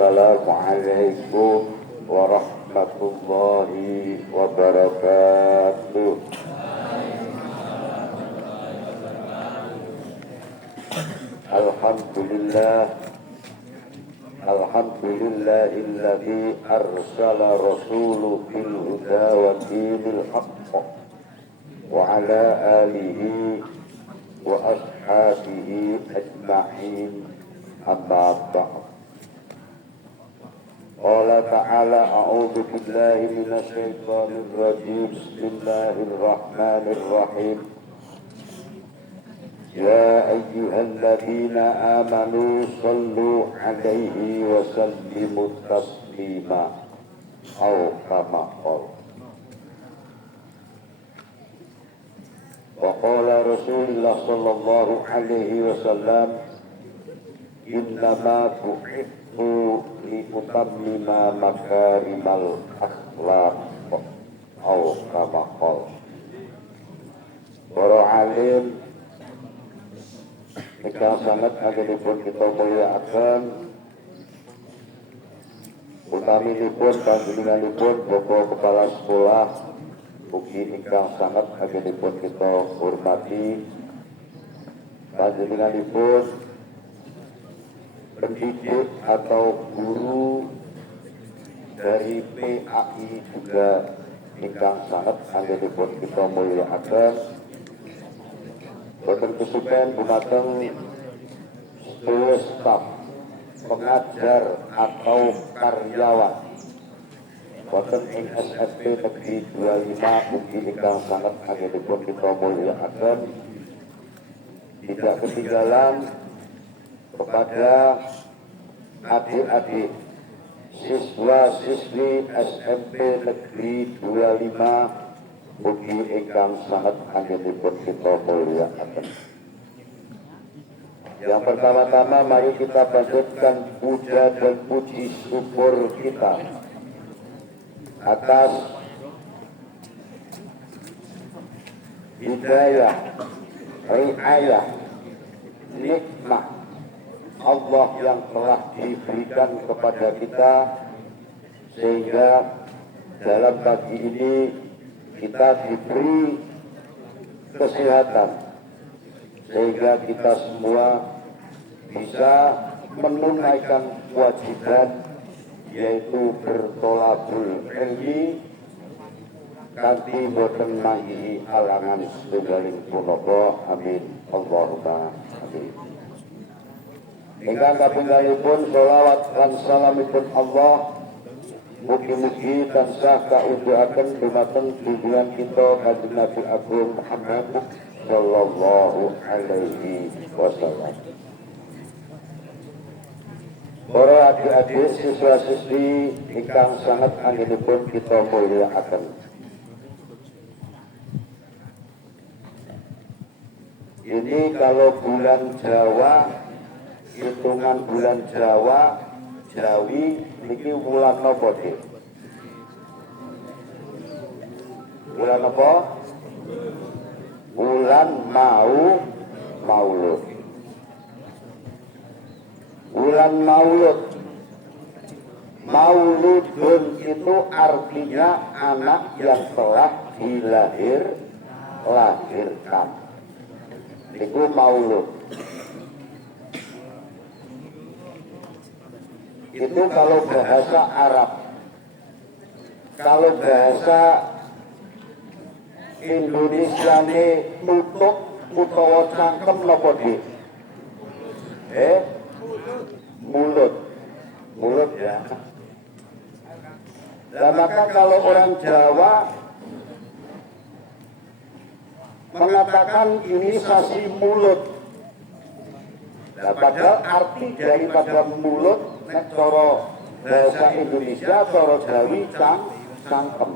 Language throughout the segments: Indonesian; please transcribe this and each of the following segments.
Assalamualaikum warahmatullahi wabarakatuh. Alhamdulillahilladzi arsala rasuluhu bil huda wa dinil haqq wa ala alihi wa ashabihi ajma'in, amma ba'd. Qala ta'ala a'udzu billahi minasy syaithanir rajim. Bismillahirrahmanirrahim. Ya ayyuhalladzina amanu sallu 'alaihi wa sallimu taslima aw kama qala. Wa qala Rasulullah sallallahu alaihi wasallam, innama bu'ithu li utammima makarimal akhlaq aw kama qala. Para alim ingkang sangat agenipun kita mulyakaken, utaminipun panjenenganipun Bapak Kepala Sekolah, ugi ingkang sangat agenipun kita hormati panjenenganipun pendidik atau guru dari PAI juga ingkang sangat agenipun kita mulyakaken. Boten kesupen dumateng seluruh staf, pengajar atau karyawan boten ing SMP Negeri 25 ugi ingkang sangat agenipun kita mulyakaken. Tidak ketinggalan kepada adik-adik siswa-siswi SMP Negeri 25 ugi ingkang sangat agenipun kita mulyakaken. Yang pertama-tama mari kita panjatkan puja dan puji syukur kita atas hidayah, riayah, nikmat Allah yang telah diberikan kepada kita, sehingga dalam pagi ini kita diberi kesehatan, sehingga kita semua bisa menunaikan kewajiban, yaitu bertolabul ilmi kanthi boten mahi halangan setunggaling punapa. Amin Allahumma amin. Ingkang kapinggalipun sholawat lan salamipun Allah mugi-mugi tansah kaunjukaken dumateng junjungan kita Kanjeng Nabi Agung Muhammad sallallahu alaihi wasallam. Para adik-adik siswa-siswi ingkang sangat anggenipun kita mulyakaken. Ini kalau bulan Jawa, hitungan bulan Jawa, Jawi niki wulan napa, Dik? Wulan apa? Wulan Maulud. Wulan Maulud. Mauludun itu artinya anak yang telah dilahirkan. Niku Maulud. Itu kalau bahasa Arab. Kalau bahasa Indonesia ini nutuk utawa cangkem napa, Dik? Mulut ya. Nah, maka kalau orang Jawa mengatakan ini sasi mulut. Nah, padahal arti daripada mulut nek cara bahasa Indonesia, cara Jawi cangkem.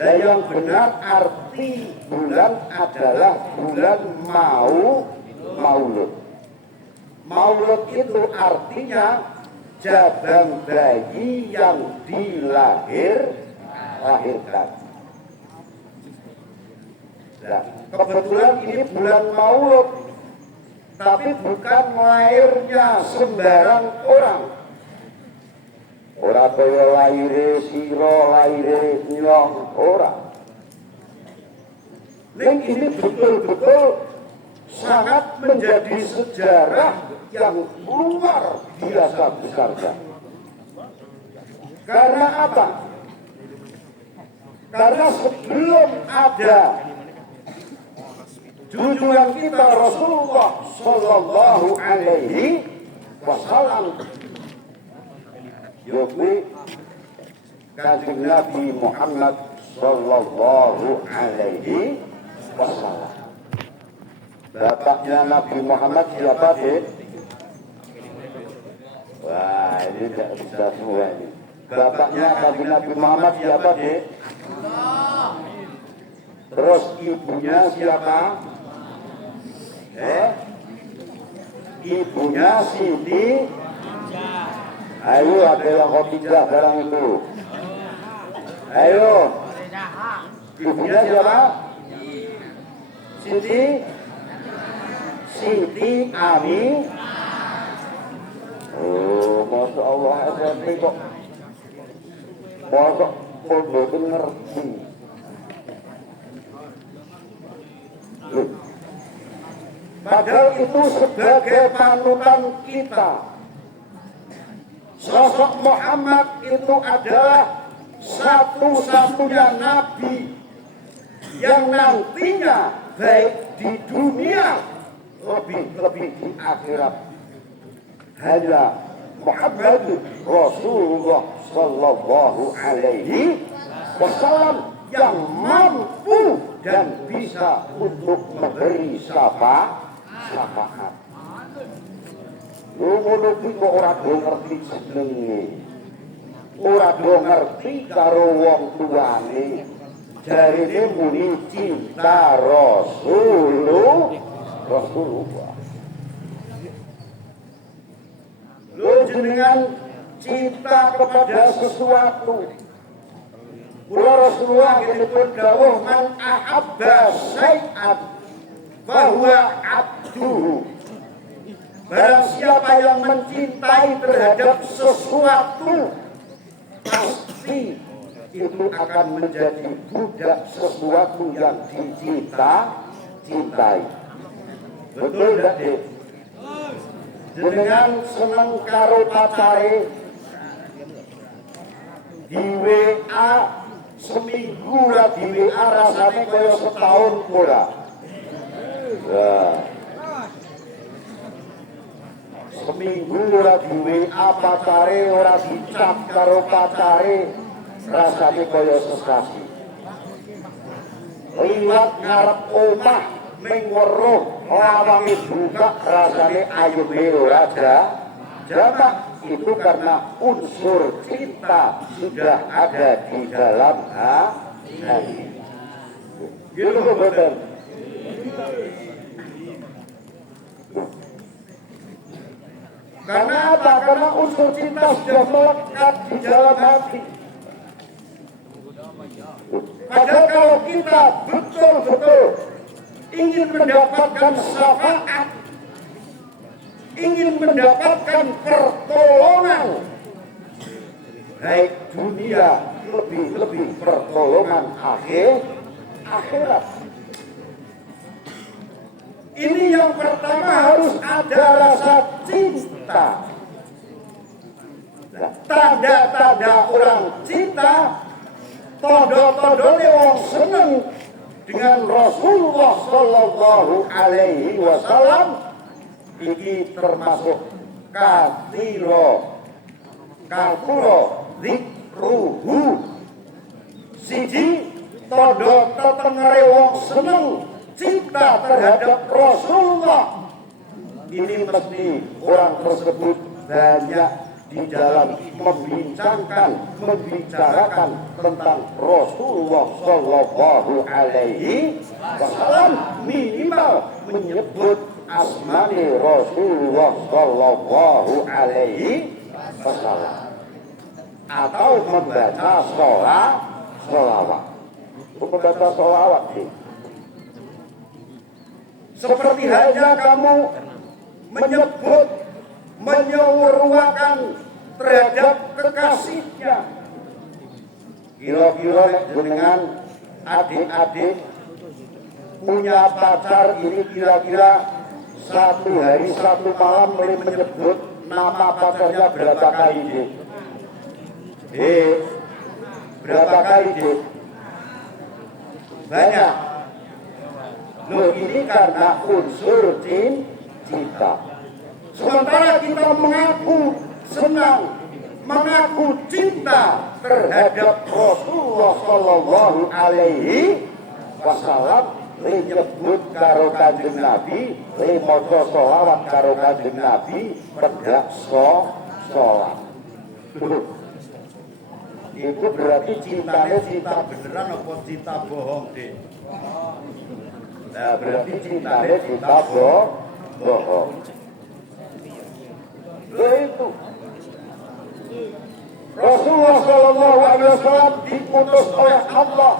Nah, yang benar arti bulan adalah bulan Maulud. Maulud itu artinya jabang bayi yang dilahirkan. Nah, kebetulan ini bulan Maulud. tapi bukan lahirnya sembarang orang. Ora kaya lahire sira, lahire nyong, ora. Ini betul-betul sangat menjadi sejarah yang luar biasa besarnya. Karena apa? Karena sebelum ada junjungan kita Rasulullah Sallallahu Alaihi Wasallam, yakni Kanjeng Nabi Muhammad Sallallahu Alaihi Wasallam. Bapaknya Nabi Muhammad siapa sih? Wah, ini tidak bisa semua ini. Bapaknya Kanjeng Nabi Muhammad siapa sih? Terus ibunya siapa? Ibunya Siti. Ayo, ada yang Khadijah barang itu. Ayo. Ibunya siapa? Siti Ami. Oh, Masya Allah, SMP kok. Masya Allah, itu ngerti. Padahal itu sebagai panutan kita. Sosok Muhammad itu adalah satu-satunya nabi yang nantinya baik di dunia lebih di akhirat hanya Muhammad Rasulullah Sallallahu Alaihi Wasallam yang mampu dan bisa untuk memberi syafaat. Ngono kuwi kok ora do ngerti jenenge. Ora do ngerti karo wong tuane. Jarine muni cinta Rasulullah. Lho jenengan cinta kepada sesuatu. Kula Rasulullah ngenipun dawuh man ahabba syai'an bahwa abduhu. Barang siapa yang mencintai terhadap sesuatu, pasti itu akan menjadi budak sesuatu yang cintai. Betul tidak, Dik? Dengan seneng karo pacare di WA seminggu lah, di WA rasanya kaya setahun pula. Seminggu ora di WA pacare, ora dicap karo pacare, rasane kaya sesasi. Liwat ngarep omah ning weruh lawange buka, rasane ayune ora jamak. Itu karena unsur cinta sudah ada di dalam hati. Gitu betul. Karena apa? Karena unsur cinta sudah melekat di dalam hati. Padahal kalau kita betul-betul ingin mendapatkan syafaat, ingin mendapatkan pertolongan, baik dunia, lebih pertolongan akhirat. Ini yang pertama harus ada rasa cinta. Tanda-tanda orang cinta, tanda-tandanya orang senang dengan Rasulullah Sallallahu Alaihi Wasallam. Ini termasuk katuro zikruhu. Siji tanda tetengere wong seneng cinta terhadap Rasulullah. Ini mesti orang tersebut banyak di dalam membicarakan tentang Rasulullah Sallallahu Alaihi Wasallam, minimal menyebut asmani Rasulullah Sallallahu Alaihi Wasallam atau membaca sholawat. Membaca sholawat sih. Seperti halnya kamu menyebut, menyuruhkan terhadap kekasihnya. Kira-kira dengan adik-adik punya pacar ini kira-kira satu hari satu malam menyebut nama pacarnya berapa kali deh? Berapa kali deh? Banyak. Loh, ini karena unsur cinta. Sementara kita mengaku senang, mengaku cinta terhadap Rasulullah Shallallahu Alaihi Wasallam, menyebut karo Kanjeng Nabi, maca sholawat karo Kanjeng Nabi, pedak sholat. Itu berarti cintanya cinta beneran apa cinta bohong deh? Nah, berarti cintanya cinta bohong. Itu Rasulullah Shallallahu Alaihi Wasallam diutus oleh Allah.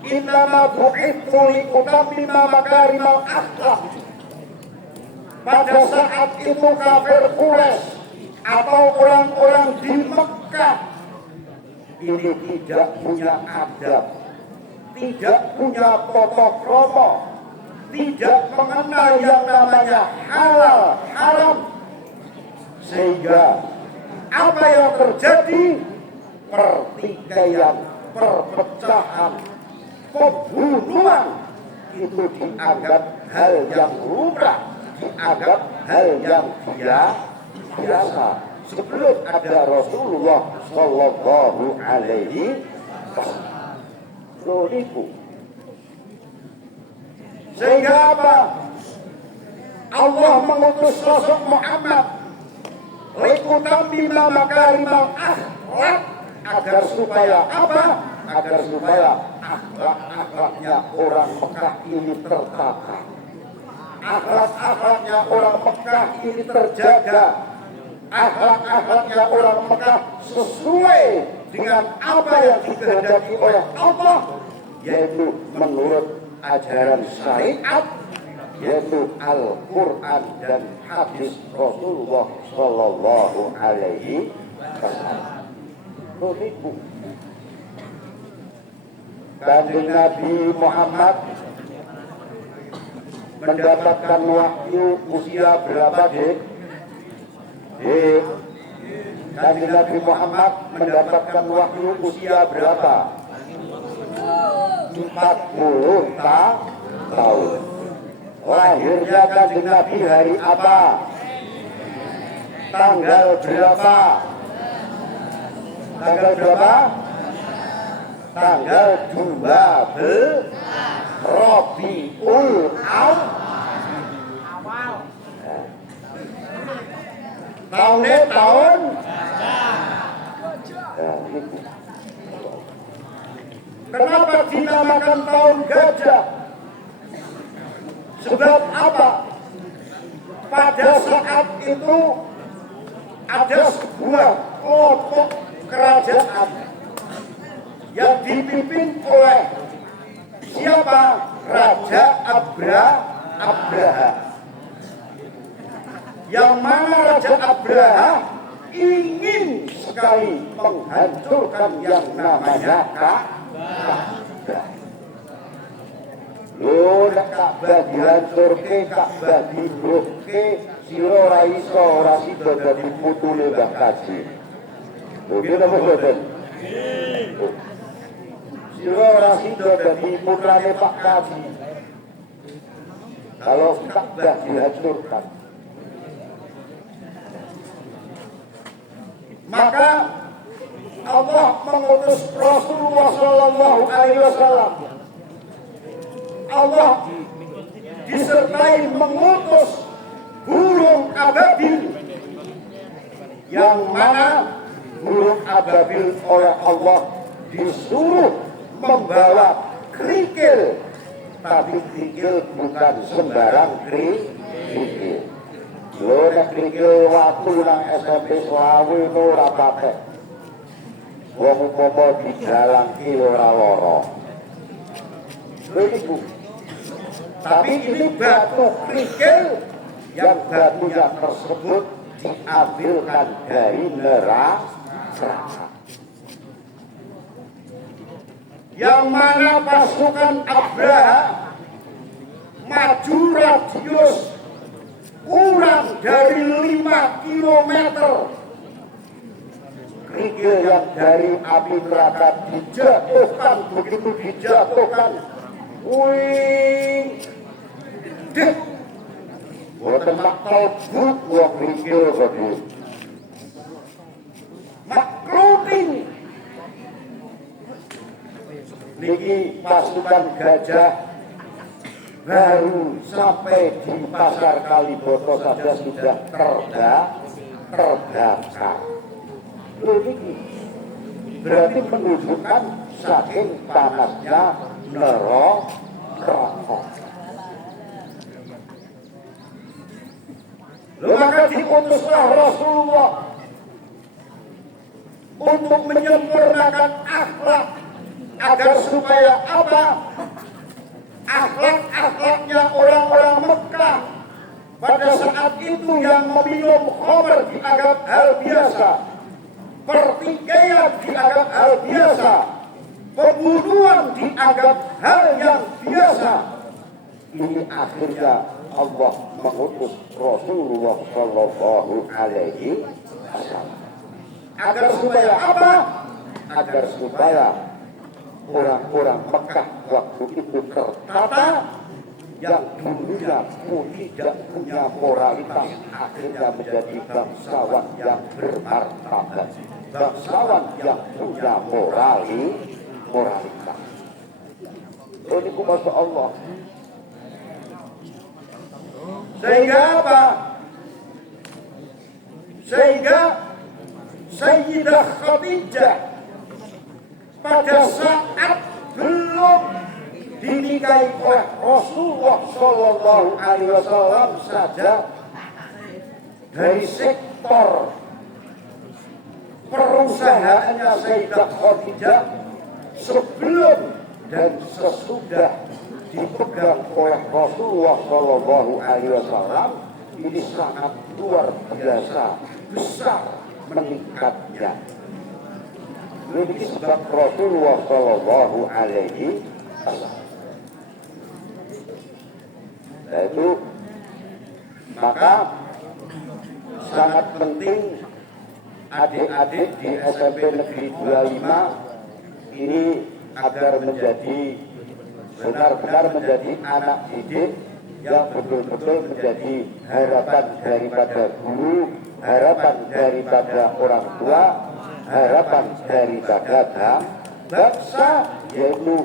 Innama bu'ithu liutammima makarimal akhlak. Pada saat itu kafir Quraisy atau orang-orang di Mekah ini tidak punya adab, tidak punya tata krama, tidak mengenal yang namanya halal haram, sehingga apa yang terjadi? Pertikaian, perpecahan, pembunuhan itu dianggap hal yang lumrah, dianggap hal yang biasa. Sebelum ada Rasulullah Sallallahu Alaihi Wasallam. Sehingga apa? Allah mengutus sosok Muhammad likutamima makarimal akhlak, agar supaya apa? Agar supaya akhlak-akhlaknya orang Mekah ini tertata, akhlak-akhlaknya orang Mekah ini terjaga, akhlak-akhlaknya orang Mekah sesuai dengan apa yang dikehendaki oleh Allah, yaitu menurut ajaran syariat, yaitu Al-Quran dan hadis Rasulullah Sallallahu Alaihi Wasallam. Begitu. Kanjeng Nabi Muhammad mendapatkan wahyu usia berapa deh? Kanjeng Nabi Muhammad mendapatkan wahyu usia berapa? 40 tahun. Lahirnya Kanjeng Nabi hari apa? Tanggal berapa? Tanggal berapa? Tanggal 12 Rabiul Awal. Tahun kenapa dinamakan tahun gajah? Sebab apa? Pada saat itu ada sebuah kelompok kerajaan yang dipimpin oleh siapa? Raja Abraha. Yang mana Raja Abraha ingin sekali menghancurkan yang namanya Ka'bah. Lho, nek Ka'bah dihancurke, Ka'bah dibruhke, sira ora iso ora sida dadi putune Mbah Kaji. Lho, kira apa boten? Sira ora sida dadi putrane Pak Kaji. Kalau Ka'bah dihancurkan, maka Allah mengutus Rasulullah Sallallahu Alaihi Wasallam. Allah disertai mengutus burung ababil, yang mana burung ababil oleh Allah disuruh membawa kerikil, tapi kerikil bukan sembarang kerikil. Lho, nek kerikil watu nang SMP Selawe ora patek. Wong umpama dijalangke ora lara. Lho iku. Tapi ini batu kerikil yang batunya tersebut diambilkan dari neraka. Yang mana pasukan Abraha maju radius kurang dari 5 kilometer. Kerikil yang dari api neraka dijatuhkan, begitu dijatuhkan, wing, dek, boten maktal buk wong kerikil kodi, makluting. Niki pasukan Gajah baru sampai di pasar Kaliboto saja sudah terbakar. Ini berarti menunjukkan saking panasnya neraka. Maka diutuslah Rasulullah untuk menyempurnakan akhlak agar supaya apa? Akhlak-akhlaknya orang-orang Mekah pada saat itu yang meminum khamr dianggap hal biasa, pertikaian dianggap hal biasa, pembunuhan dianggap hal yang biasa. Ini akhirnya Allah mengutus Rasulullah Shallallahu Alaihi Wasallam agar supaya apa? Agar supaya orang-orang Mekah waktu itu tertata yang dulunya tidak punya moralitas akhirnya menjadi bangsawan yang bermartabat, bangsawan yang punya moralitas. Ini Masya Allah. Sehingga apa? Sehingga Sayyidah Khadijah pada saat belum dinikahi oleh Rasulullah Shallallahu Alaihi Wasallam saja, dari sektor perusahaannya Sayyidah Khadijah sebelum dan sesudah dipegang oleh Rasulullah Shallallahu Alaihi Wasallam ini sangat luar biasa besar meningkatnya. Ini sebab Rasulullah Shallallahu Alaihi Wasallam. Yaitu maka sangat penting adik-adik di SMP Negeri 25 ini agar menjadi benar-benar menjadi anak didik yang betul-betul menjadi harapan daripada guru, harapan daripada orang tua, harapan daripada bangsa, yaitu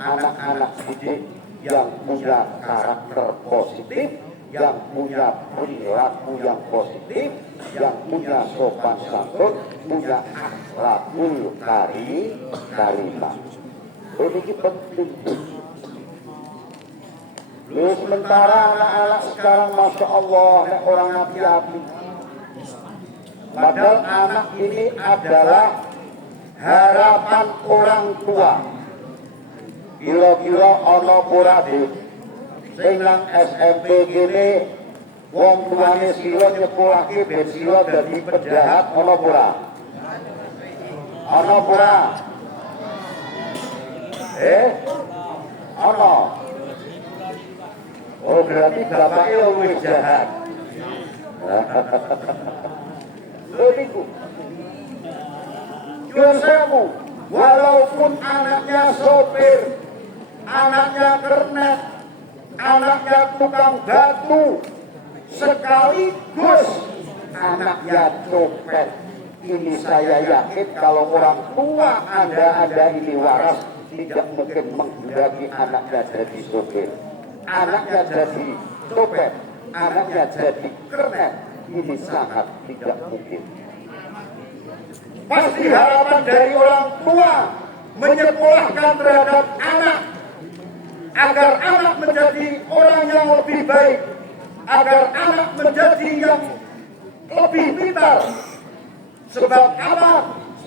anak-anak didik yang punya karakter positif, yang punya perilaku yang positif, yang punya sopan santun, punya akhlakul karimah. Ini penting. Sementara anak-anak sekarang Masya Allah orang api-api. Padahal anak ini adalah harapan orang tua. Kira-kira ana ora dik sing nang SMP kene wong tuane sila nyekolahke ben sila dadi penjahat ana ora? Ana ora? Ana. Oh berarti bapaknya wis jahat. Lho Yosamu, walaupun anaknya sopir, anaknya kernet, anaknya tukang batu, sekaligus anaknya copet. Ini saya yakin kalau orang tua Anda ini waras, tidak mungkin menghendaki anaknya jadi sopir, anaknya jadi copet, anaknya jadi kernet. Ini sangat tidak mungkin. Pasti harapan dari orang tua menyekolahkan terhadap anak agar anak menjadi orang yang lebih baik, agar anak menjadi yang lebih pintar. Sebab apa?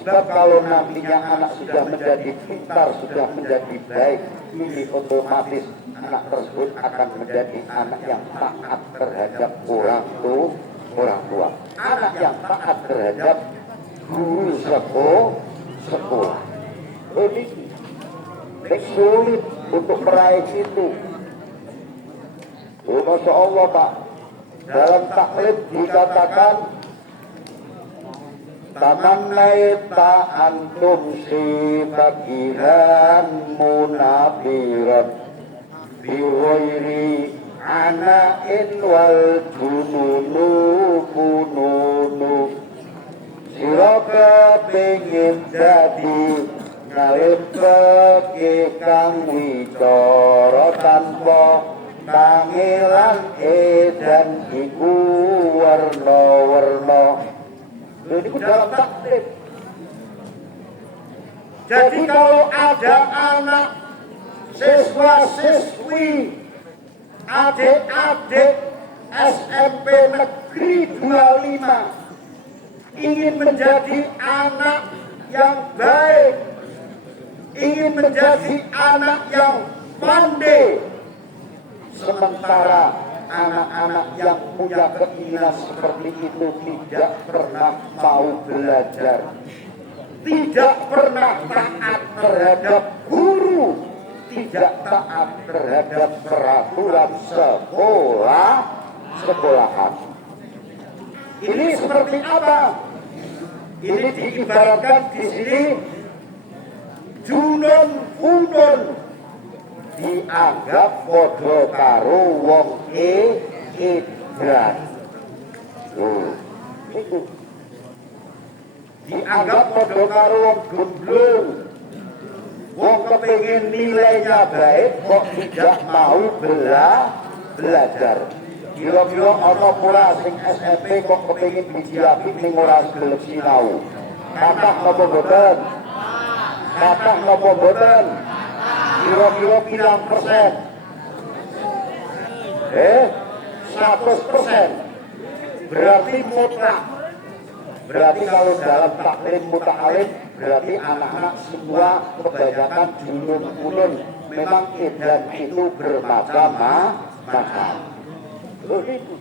Sebab kalau nantinya anak sudah menjadi pintar, sudah menjadi baik, ini otomatis anak tersebut akan menjadi anak yang taat terhadap orang tua. Anak yang taat terhadap guru sekolah. Ini sulit untuk meraih itu. Masya Allah Pak, dalam taklid dikatakan tamannaita antum si bagilan munafirat biwairi ana'in wal jununu kununu. Siraka pengen jadi ngalipake kang wicara tanpa tangilan edan iku warna-warna. Ini dalam taklid. Jadi kalau ada anak siswa-siswi, adik-adik SMP Negeri 25 ingin menjadi anak yang baik, ingin menjadi anak yang pandai, sementara anak-anak yang punya keinginan seperti itu tidak pernah mau belajar, tidak pernah taat terhadap guru, tidak taat terhadap peraturan sekolahan. Ini seperti apa? Ini diibaratkan di sini junun funun, dianggap padha karo wong edan. Itu dianggap padha karo wong gemblung. Wong kepengin nilainya baik kok tidak mau belajar. Kira-kira ana pula sing SMP kok kepengin dijiapi ning ora gelem sinau. Kathah napa boten? Kathah napa boten? Kira-kira pirang persen? 100%. Berarti mutlak. Berarti kalau dalam taklim muta'alim, berarti anak-anak semua kebanyakan junun-funun. Memang edan itu bermacam-macam. Begitu.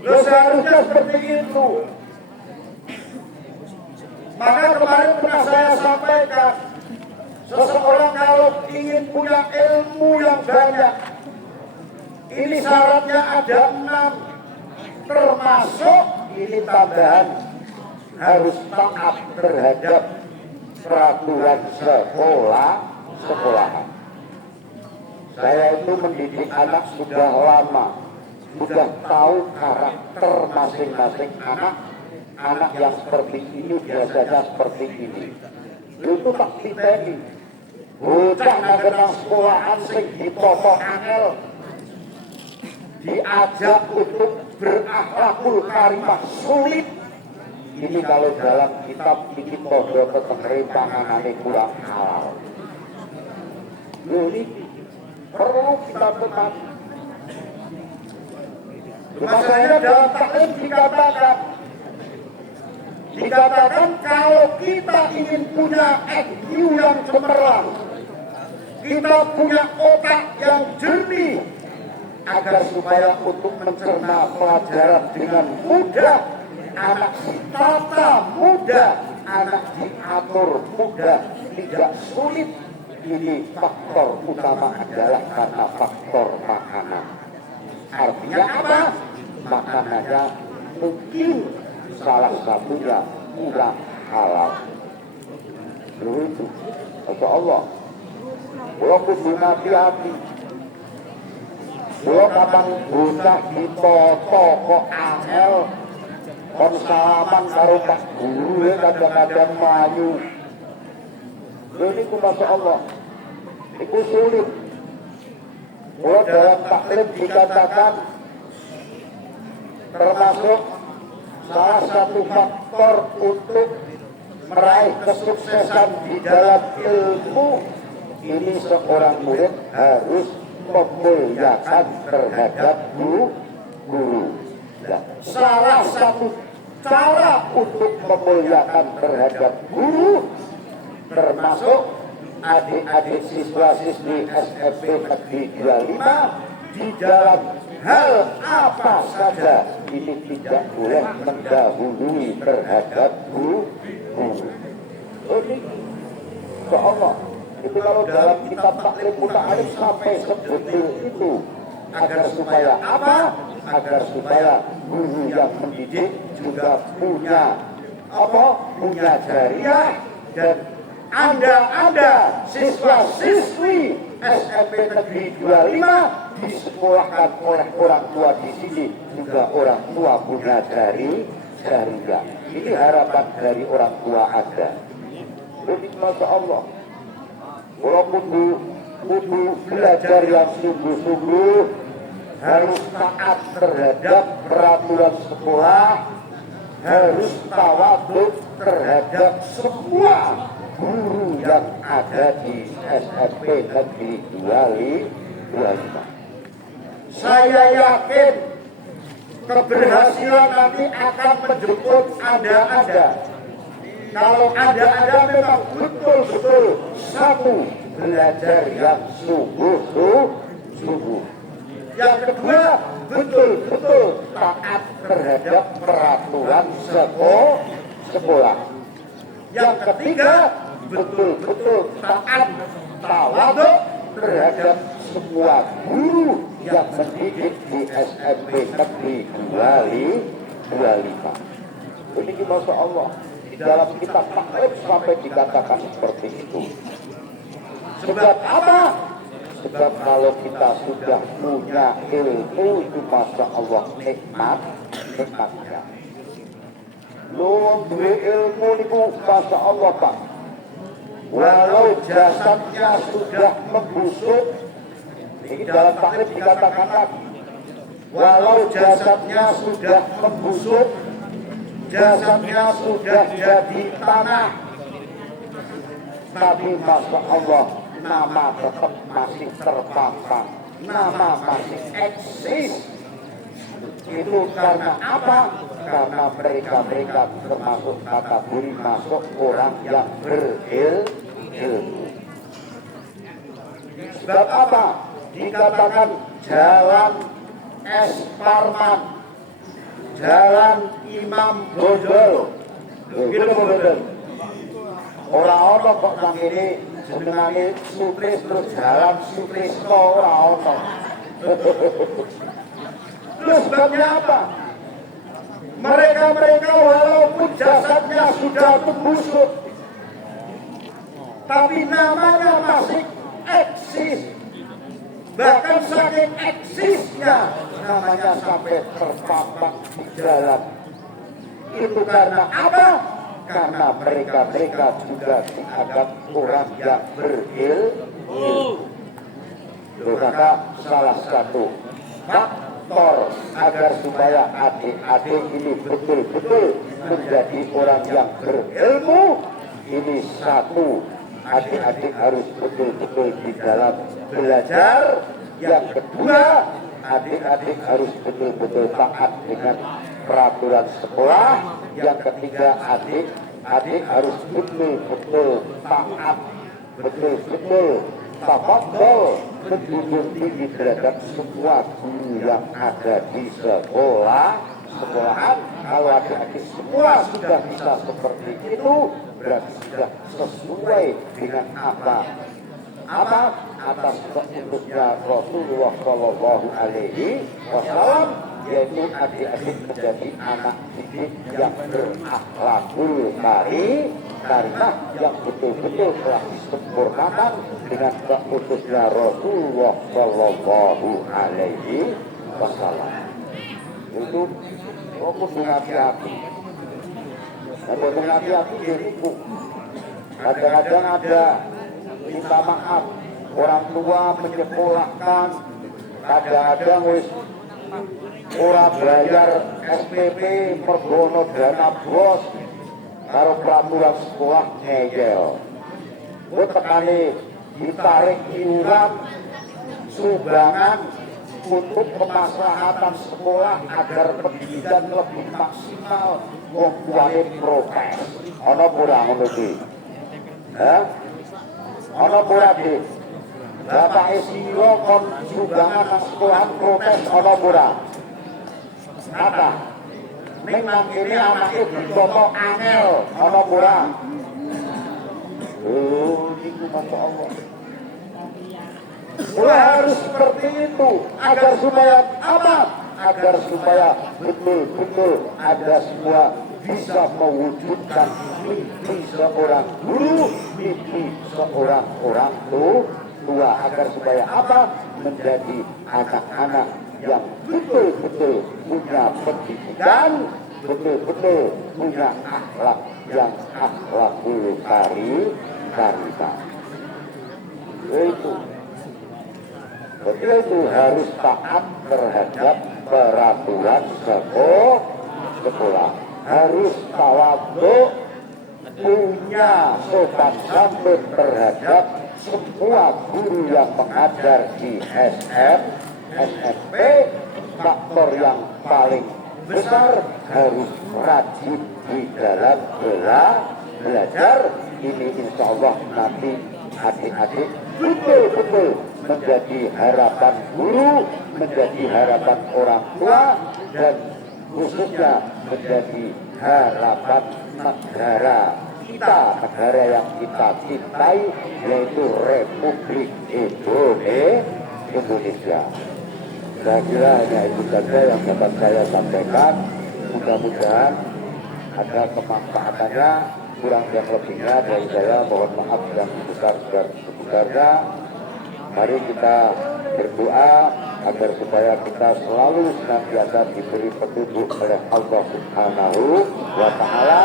Seharusnya seperti itu. Maka kemarin pernah saya sampaikan, seseorang kalau ingin punya ilmu yang banyak, ini syaratnya ada 6, termasuk ini tambahan harus taat terhadap peraturan sekolahan. Saya itu mendidik anak sudah lama, sudah tahu karakter masing-masing anak. Anak yang seperti ini biasanya seperti ini. Itu tak diteni. Bocah nang sekolahan sing ditoto angel, diajak untuk berakhlakul karimah sulit. Ini kalau dalam kitab iki padha ketengere panganane kurang halal. Ini perlu kita tetap. Makanya dalam taklim dikatakan kalau kita ingin punya IQ yang cemerlang, kita punya otak yang jernih, agar supaya untuk mencerna pelajaran dengan mudah, anak ditata mudah, anak diatur mudah, tidak sulit. Ini faktor utama adalah karena faktor makanan. Artinya apa? Makanannya mungkin salah satunya kurang halal. Itu, Masya Allah. Kalau kudu hati-hati. Kalau kapan bocah ditoto kok angel, kon salaman karo Pak Guru kadang-kadang maju. Ini ku Masya Allah. Itu sulit. Kalau dalam taklim dikatakan termasuk salah satu faktor untuk meraih kesuksesan di dalam ilmu, ini seorang murid harus memuliakan terhadap guru. Nah, salah satu cara untuk memuliakan terhadap guru, termasuk adik-adik siswa-siswi SMP Negeri 25 di dalam hal apa saja ini tidak boleh mendahului terhadap guru. Ini seolah itu kalau dalam kitab taklim muta'alif sampai sebetul itu, agar supaya apa? Agar supaya guru yang mendidik juga punya apa? Punya jariah, dan Anda siswa-siswi SMP Negeri 25 disekolahkan oleh orang tua di sini juga orang tua punya jariah. Ini harapan dari orang tua Anda. Jadi Masya Allah, walaupun kudu belajar yang sungguh-sungguh, harus taat terhadap peraturan sekolah, harus tawaduk terhadap semua guru yang ada di SMP Negeri 25. Saya yakin keberhasilan nanti akan menjemput Anda. Kalau Anda memang betul-betul satu, belajar yang sungguh-sungguh. Yang kedua, betul-betul taat terhadap peraturan sekolah. Yang ketiga, betul-betul taat tawaduk terhadap semua guru yang mendidik di SMP Negeri 25. Ini Masya Allah, di dalam kitab taklim sampai dikatakan seperti itu. Sebab apa? Sebab kalau kita sudah punya ilmu itu Masya Allah nikmatnya. Lu duwe ilmu itu Masya Allah Pak, walau jasadnya sudah membusuk, ini dalam taklim dikatakan lagi, walau jasadnya sudah membusuk, jasadnya sudah jadi tanah, tapi Masya Allah nama tetap masih terpampang, nama masih eksis. Itu karena apa? Karena mereka termasuk kategori masuk orang yang berilmu. Sebab apa? Dikatakan jalan S. Parman, jalan Imam Bonjol. Gitu betul. Orang-orang kok nang ini jenengane Sutris terus jalan Sutrisno orang-orang. Terus sebabnya apa? Mereka walaupun jasadnya sudah membusuk, tapi namanya masih eksis. Bahkan saking eksisnya namanya sampai terpampang di jalan. Itu karena apa? Karena mereka juga dianggap orang yang berilmu. Maka salah satu faktor agar supaya adik-adik ini betul-betul menjadi orang yang berilmu, ini satu, adik-adik harus betul-betul di dalam belajar. Yang kedua, adik-adik harus betul-betul taat dengan peraturan sekolah. Yang ketiga, adik-adik harus betul-betul taat, betul-betul tafadhol, menjunjung tinggi terhadap semua guru yang ada di sekolahan. Kalau adik-adik semua sudah bisa seperti itu, berarti sudah sesuai dengan apa atas petunjuknya Rasulullah Shallallahu Alaihi Wasallam, yaitu adik-adik menjadi anak didik yang berakhlakul karimah, yang betul-betul telah disempurnakan dengan petunjuknya Rasulullah Shallallahu Alaihi Wasallam. Itu kudu hati-hati. Kudu hati-hati diriku. Kadang-kadang ada minta maaf, orang tua menyekolahkan, kadang-kadang wis ora bayar SPP mergono dana bos karo peraturan sekolah ngeyel. Kuwi tekane ditarik iuran sumbangan untuk kemaslahatan sekolah agar pendidikan lebih maksimal. Wong tuane protes. Ana ora ngono iki? Hah? Ana ora iki? Bapak sira kon sumbangan nang sekolahan protes ana ora? Apa? Ning nang kene anake ditomok angel ana ora? Oh, itu Masya Allah. Harus seperti itu agar supaya apa? Agar supaya betul-betul ada semua bisa mewujudkan mimpi seorang guru, mimpi seorang orang tua, agar supaya apa? Menjadi anak-anak yang betul-betul punya pendidikan, betul-betul punya akhlak yang akhlakul karimah. Itu harus taat terhadap peraturan sekolah, harus tawadhu, punya sopan santun terhadap semua guru yang mengajar di SMP. Faktor yang paling besar harus rajin di dalam belajar. Ini insya Allah nanti adik-adik betul-betul menjadi harapan guru, menjadi harapan orang tua, dan khususnya menjadi harapan negara kita, negara yang kita cintai, yaitu Republik Indonesia. Saya kira hanya itu saja yang dapat saya sampaikan. Mudah-mudahan ada kemanfaatannya. Kurang dan lebihnya dari saya mohon maaf yang sebesar-besarnya. Mari kita berdoa agar supaya kita selalu senantiasa diberi petunjuk oleh Allah Subhanahu wa Ta'ala,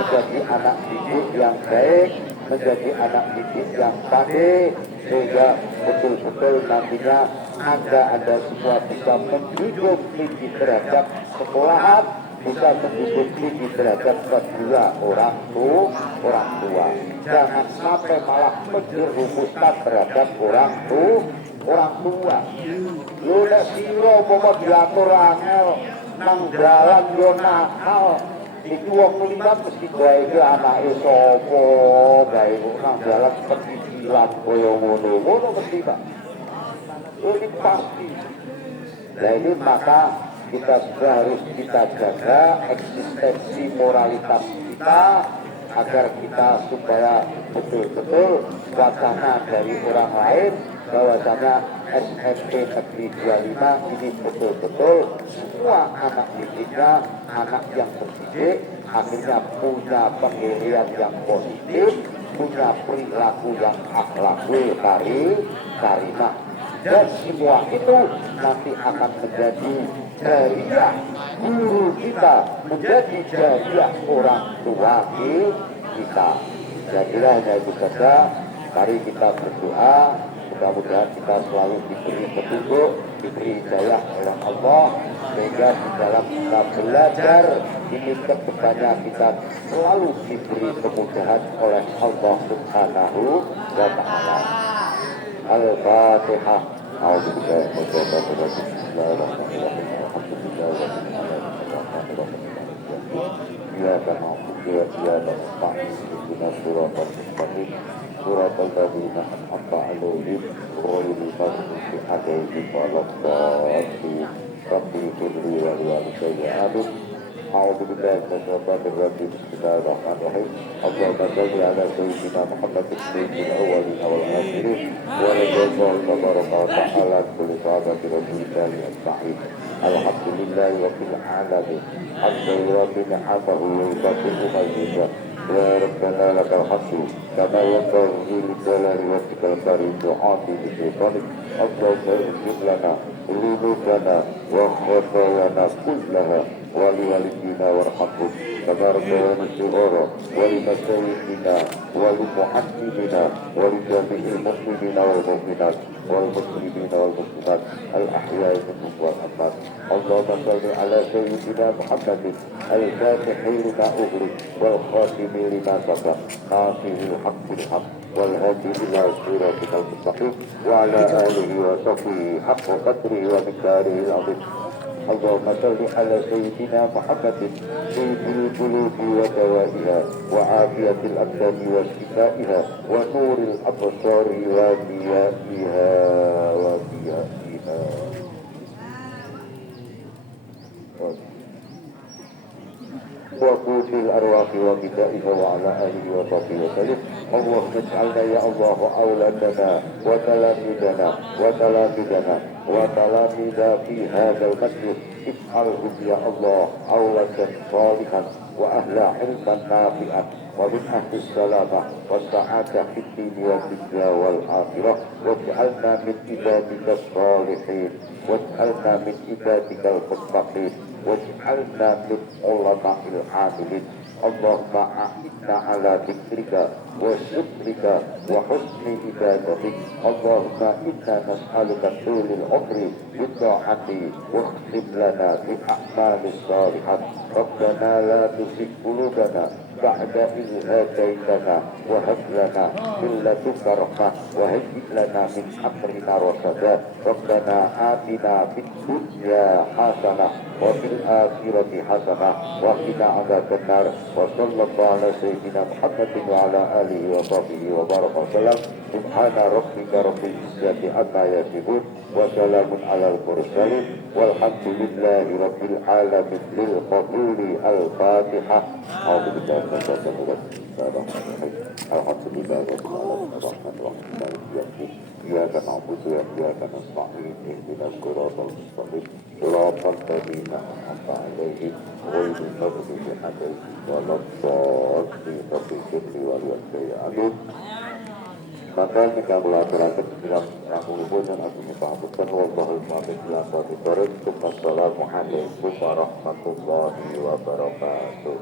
menjadi anak didik yang baik, menjadi anak didik yang pandai, sehingga betul-betul nantinya Anda semua bisa menjunjung tinggi derajat sekolahan, bisa menjunjung tinggi derajat kedua orang tua. Jangan sampai malah menjerumuskan terhadap orang tua. Lu nek sira umpama diatur angel nang dalan yo nakal, iki wong liwat mesti gawe iki anake sapa, gawe nang dalan seperti silat kaya ngono mesti Pak. Ini pasti. Nah ini maka kita juga harus kita jaga eksistensi moralitas kita, agar kita supaya betul-betul wacana dari orang lain bahwasanya SMP Negeri 25 ini betul-betul semua anak didiknya, anak yang terdidik, akhirnya punya pendirian yang positif, punya perilaku yang akhlakul karimah. Dan semua itu nanti akan menjadi jariah guru kita, menjadi jariah orang tua kita. Saya kira hanya itu saja. Mari kita berdoa, mudah-mudahan kita selalu diberi petunjuk, diberi hidayah oleh Allah, sehingga di dalam kita belajar ini kedepannya kita selalu diberi kemudahan oleh Allah Subhanahu wa Ta'ala. Al-Fatihah. A'udzubillahi minasyaitonir rajim. Bismillahirrahmanirrahim. Iyyaka na'budu wa iyyaka nasta'in. Ihdinas siratal mustaqim. Siratal ladzina an'amta 'alaihim ghairil maghdubi 'alaihim waladdallin. Rabbi ighfirli wa li walidayya. أعوذ بالله من الشيطان الرجيم. بسم الله الرحمن الرحيم. اللهم صل على سيدنا محمد سيد الأولين والآخرين ورضي الله تبارك وتعالى عن كل صحابة رسول الله أجمعين. الحمد لله رب العالمين حمدا يوافي نعمه ويكافئ مزيدا. يا ربنا لك الحمد كما ينبغي لجلال وجهك الكريم وعظيم سلطانك. اللهم اغفر لنا ذنوبنا وخطايانا كلها ولوالدينا وارحمهم كما ربنا صغارا ولمشايخنا ولمعلمنا ولجميع المسلمين والمؤمنات والمسلمين والمسلمات الأحياء منهم والأموات. اللهم صل على سيدنا محمد الفاتح لما أغلق والخاتم لما سبق ناصر الحق بالحق والهادي إلى صراطك المستقيم وعلى آله وصحبه حق قدره ومقداره العظيم. اللهم صل على سيدنا محمد سيد القلوب ودوائها وعافية الأبدان وشفائها ونور الأبصار وضيائها وقوت الأرواح وبدائها وعلى آله وصحبه وسلم. اللهم اجعلنا يا الله أولادنا وتلاميذ في هذا المسجد اجعلهم يا الله أولادا صالحا وأهل علما نافعا ومن أهل السلامة والسعادة في الدين والدنيا والآخرة واجعلنا من عبادك الصالحين واجعلنا من عبادك المتقين واجعلنا من علماء العاملين. اللهم أعنا على ذكرك وشكرك وحسن عبادتك. اللهم إنا نسألك طول العمر بالطاعة واختم لنا بالأعمال الصالحة. ربنا لا تزغ قلوبنا بعد إذ هديتنا وهب لنا من لدنك رحمة وهيئ لنا من أمرنا رشدا. ربنا آتنا في الدنيا حسنة وفي الآخرة حسنة وقنا عذاب النار. وصلى الله على سيدنا محمد وعلى آله وصحبه وبارك وسلم. سبحان ربك رب العزة عما يصفون وسلام على المرسلين والحمد لله رب العالمين. للقبول الفاتحة. أعوذ بالله من الشيطان الرجيم. الحمد لله رب العالمين الرحمن الرحيم مالك يوم الدين إياك نعبد وإياك نستعين اهدنا الصراط المستقيم صراط الذين أنعمت عليهم غير المغضوب عليهم ولا الضالين. رب اغفر لي ولوالدي آمين. Maka jika melakukan dalam rangkumun dan aku mengatakan wallahul muwaffiq ila aqwamit thoriq. Wassalamualaikum warahmatullahi wabarakatuh.